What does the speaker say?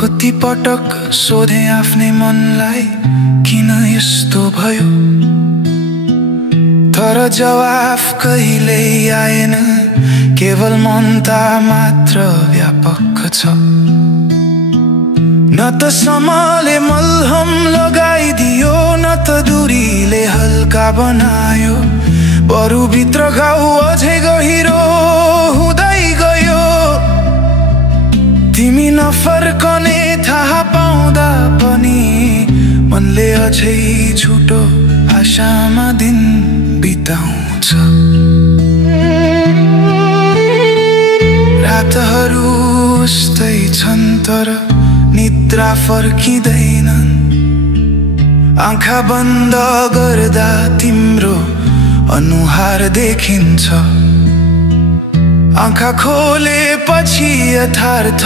कति पटक सोधे आफ्नै मनलाई किन यस्तो भयो, तर जवाफ कहिल्यै आएन। केवल ममता मात्र व्यापक छ। न त समयले मलहम लगाइदियो, न त दूरीले हल्का बनायो। बरु भित्र घाउ अझै गहिरो हुँदै गयो। तिमी नफर्कने थाहा पाउँदा पनि मनले अझै झुटो आशामा दिन बिताउँछ। रातहरू उस्तै छन् तर निद्रा फर्किँदैनन्। आँखा बन्द गर्दा तिम्रो अनुहार देखिन्छ। आँखा खोलेपछि यथार्थ